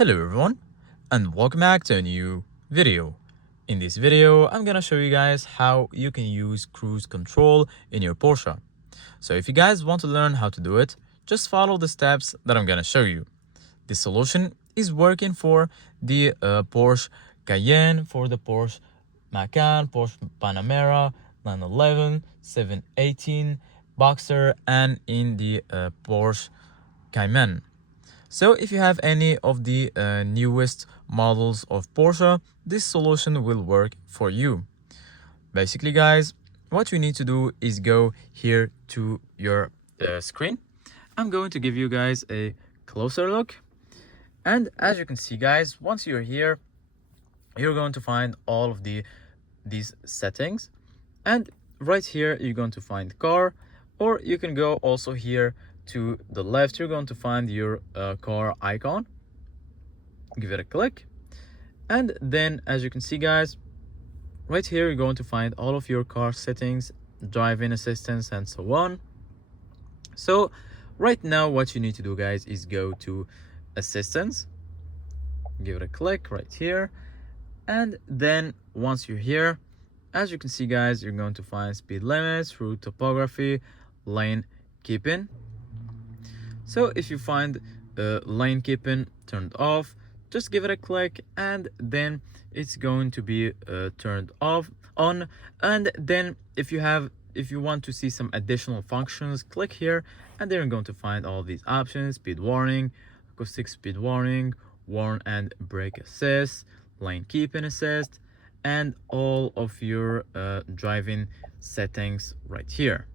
Hello everyone, and welcome back to a new video. In this video, I'm gonna show you guys how you can use cruise control in your Porsche. So if you guys want to learn how to do it, just follow the steps that I'm gonna show you. This solution is working for the Porsche Cayenne, for the Porsche Macan, Porsche Panamera, 911, 718, Boxster, and in the Porsche Cayman. So if you have any of the newest models of Porsche, this solution will work for you. Basically, guys, what you need to do is go here to your screen. I'm going to give you guys a closer look. And as you can see, guys, once you're here, you're going to find all of these settings. And right here, you're going to find car, or you can go also here to the left. You're going to find your car icon. Give it a click, and then as you can see, guys, right here you're going to find all of your car settings, driving assistance, and so on. So right now what you need to do, guys, is go to assistance, give it a click right here, and then once you're here, as you can see, guys, you're going to find speed limits, route topography, lane keeping. So if you find lane keeping turned off, just give it a click, and then it's going to be turned on. And then if you want to see some additional functions, click here, and then you're going to find all these options: speed warning, acoustic speed warning, warn and brake assist, lane keeping assist, and all of your driving settings right here.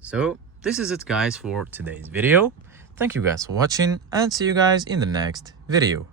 So this is it, guys, for today's video. Thank you guys for watching, and see you guys in the next video.